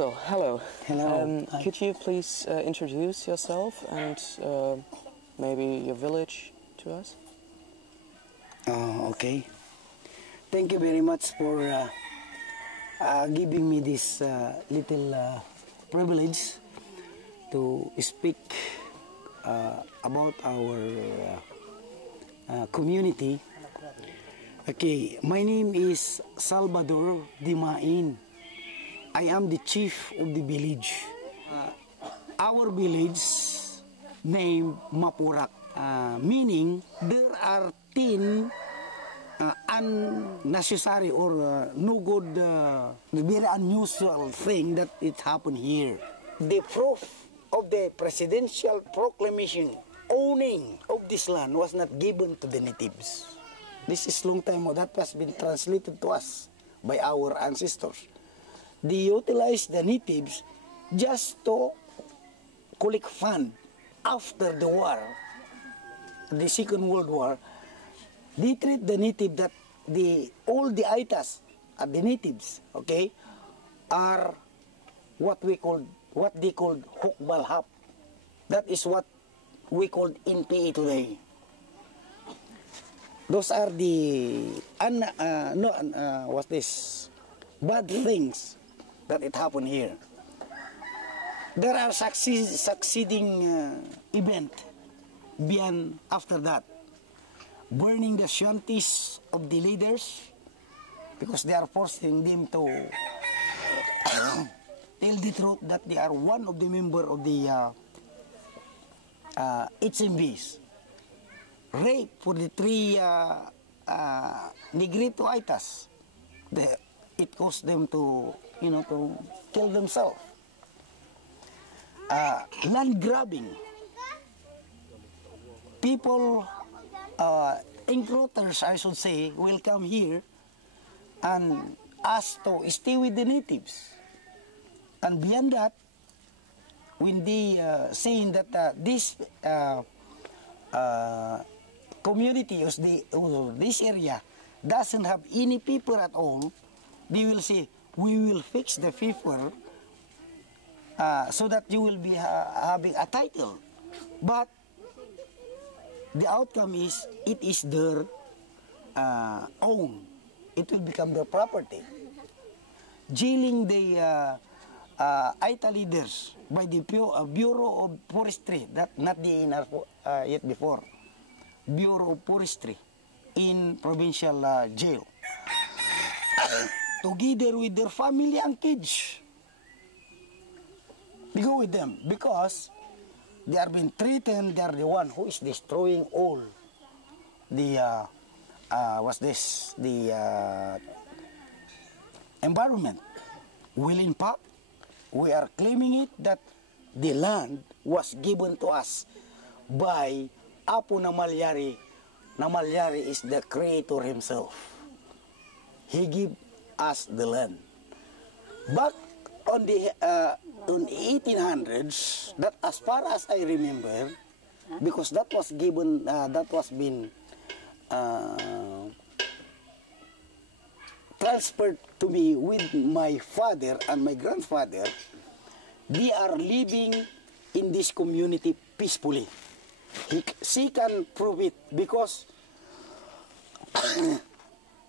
So, hello. Hello. Could you please introduce yourself and maybe your village to us? Okay. Thank you very much for giving me this little privilege to speak about our community. Okay, my name is Salvador Dimain. I am the chief of the village. Our village named Mapurak, meaning there are 10 unnecessary or no good, very unusual thing that it happened here. The proof of the presidential proclamation owning of this land was not given to the natives. This is long time ago. That has been translated to us by our ancestors. They utilized the natives just to collect fund after the war, the Second World War. They treat the native that all the Aetas, the natives, okay, are what they called hukbalhap. That is what we call NPA today. Those are the what's this? Bad things that it happened here. There are succeeding event beyond after that. Burning the shanties of the leaders because they are forcing them to tell the truth that they are one of the member of the HMBs. Rape for the 3 Negrito Aetas. It caused them to, to kill themselves. Land grabbing. People, encroachers, I should say, will come here and ask to stay with the natives. And beyond that, when they saying that this community or this area doesn't have any people at all, they will say, we will fix the people so that you will be having a title. But the outcome is, it is their own. It will become their property. Jailing the Aeta leaders by the Bureau of Forestry, that not the NR yet before, Bureau of Forestry in provincial jail, together with their family and kids. We go with them because they are being threatened. They are the one who is destroying all the environment. Well, in fact, we are claiming it that the land was given to us by Apo Namalyari. Namalyari is the creator himself. He gave us the land. Back on the 1800s, that as far as I remember, because that was given, that was been transferred to me with my father and my grandfather. They are living in this community peacefully. She can prove it because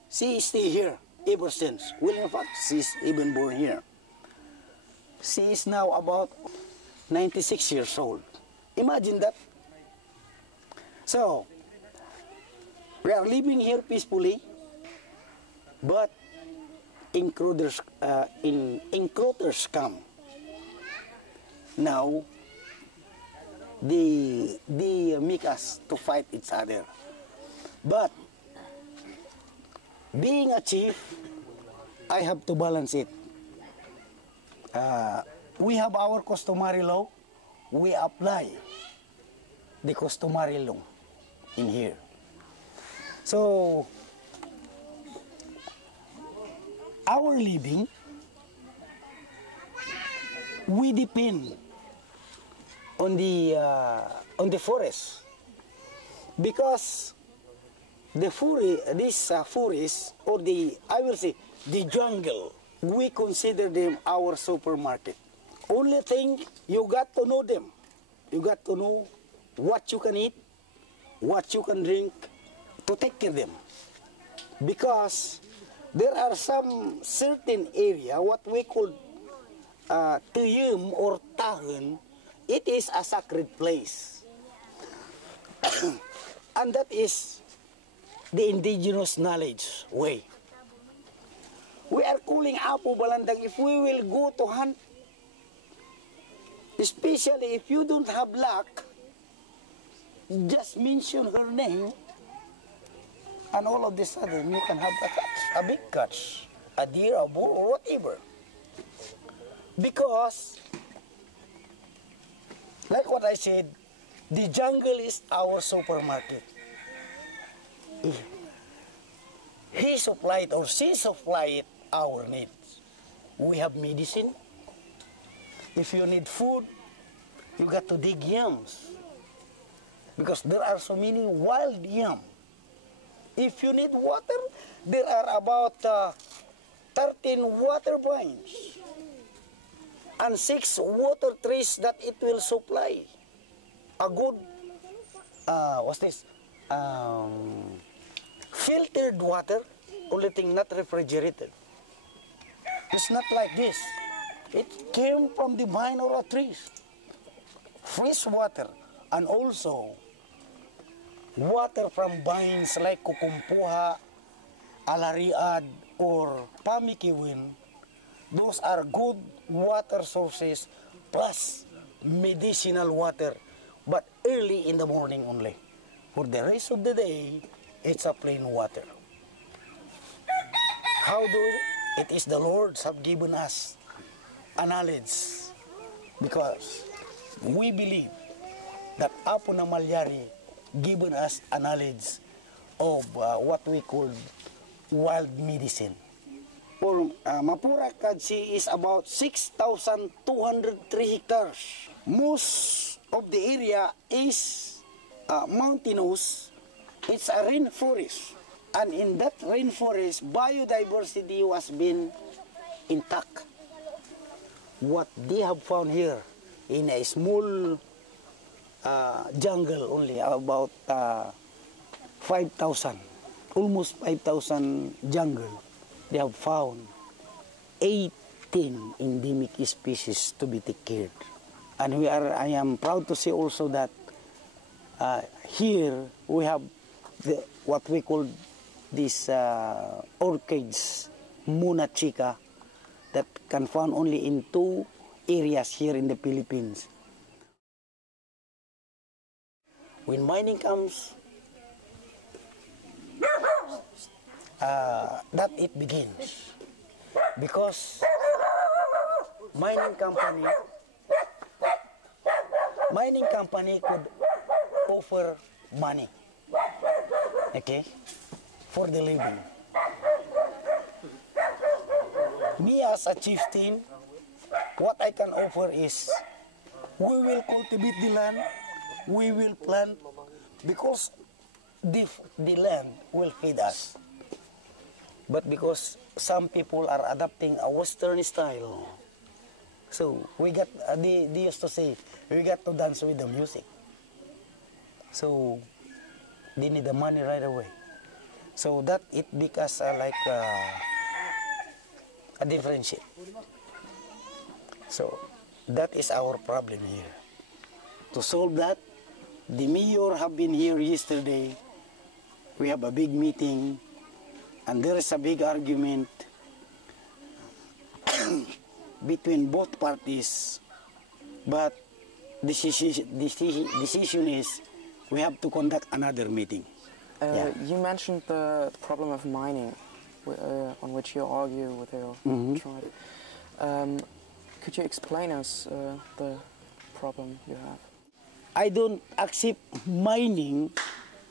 she stay here ever since. Well, in fact, she's even born here. She is now about 96 years old. Imagine that. So, we are living here peacefully, but encroachers come. Now, they make us to fight each other. But being a chief, I have to balance it. We have our customary law. We apply the customary law in here. So, our living, we depend on the forest, because the forest or I will say the jungle we consider them our supermarket. Only thing, you got to know them. You got to know what you can eat, what you can drink, to take care of them. Because there are some certain area, what we call tuyum or tahun, it is a sacred place. And that is the indigenous knowledge way. We are calling Apo Balandang if we will go to hunt, especially if you don't have luck, just mention her name, and all of a sudden you can have a catch, a big catch, a deer, a bull, or whatever. Because, like what I said, the jungle is our supermarket. He supplied or she supplied our needs. We have medicine. If you need food, you got to dig yams. Because there are so many wild yam. If you need water, there are about 13 water vines and 6 water trees that it will supply. A good, what's this? Filtered water, only thing not refrigerated. It's not like this. It came from the vine or a trees. Fresh water, and also water from vines like kukumpuha, alariad, or pamikiwin. Those are good water sources plus medicinal water, but early in the morning only. For the rest of the day, it's a plain water. How do it is the Lord have given us a knowledge, because we believe that Apo na Malyari given us a knowledge of what we call wild medicine. For Mapura Kadsi is about 6,203 hectares. Most of the area is mountainous. It's a rainforest. And in that rainforest, biodiversity was been intact. What they have found here in a small jungle only, about 5,000, almost 5,000 jungle, they have found 18 endemic species to be taken care of. And I am proud to say also that here we have what we call these orchids, Muna Chica, that can found only in 2 areas here in the Philippines. When mining comes, that it begins. Because mining company could offer money, okay, for the living. Me as a chieftain, what I can offer is, we will cultivate the land, we will plant, because the land will feed us. But because some people are adopting a Western style, so we got, they used to say, we got to dance with the music. So they need the money right away. So that it becomes like a differentiate. So that is our problem here. To solve that, the mayor have been here yesterday. We have a big meeting, and there is a big argument between both parties. But decision is we have to conduct another meeting. You mentioned the problem of mining, on which you argue with your tribe. Could you explain us the problem you have? I don't accept mining,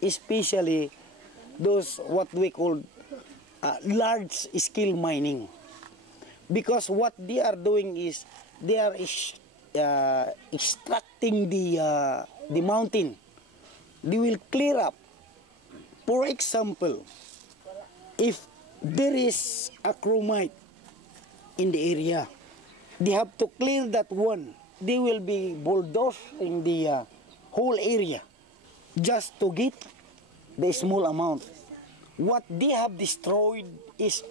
especially those what we call large-scale mining, because what they are doing is they are extracting the mountain. They will clear up. For example, if there is a chromite in the area. They have to clear that one. They will be bulldozing the whole area just to get the small amount. What they have destroyed is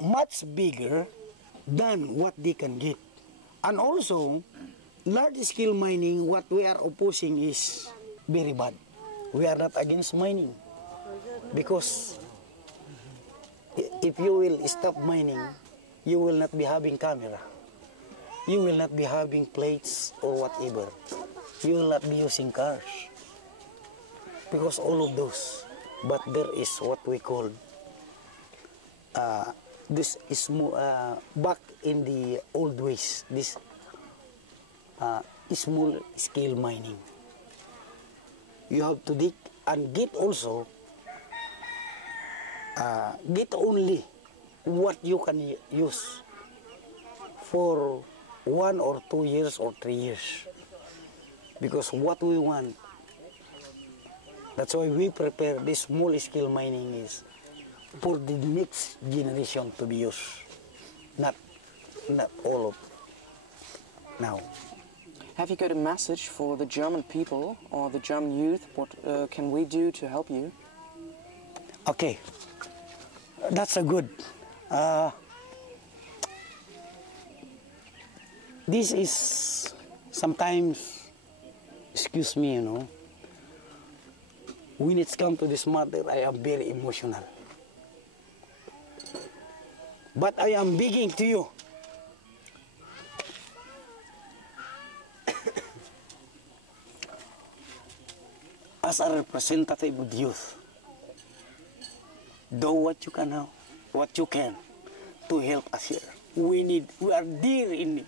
much bigger than what they can get. And also, large-scale mining, what we are opposing is very bad. We are not against mining because if you will stop mining, you will not be having camera. You will not be having plates or whatever. You will not be using cars because all of those. But there is what we call this is back in the old ways. This small scale mining. You have to dig and get also get only what you can use for 1 or 2 years or 3 years, because what we want, that's why we prepare this small scale mining is for the next generation to be used, not all of now. Have you got a message for the German people or the German youth? What can we do to help you? Okay, that's a good. This is sometimes, excuse me, you know, when it's come to this matter, I am very emotional. But I am begging to you, as a representative of youth, do what you can now, what you can to help us here. We are dear in need.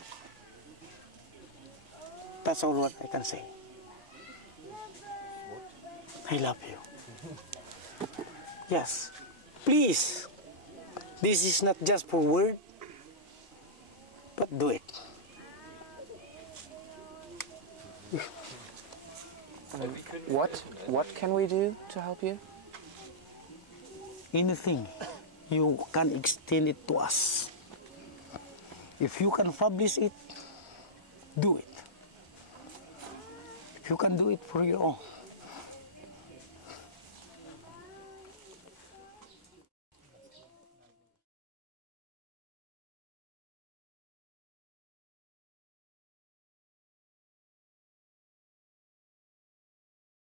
That's all what I can say. I love you. Yes, please. This is not just for word, but do it. What can we do to help you? Anything you can extend it to us. If you can publish it, do it. If you can do it for your own,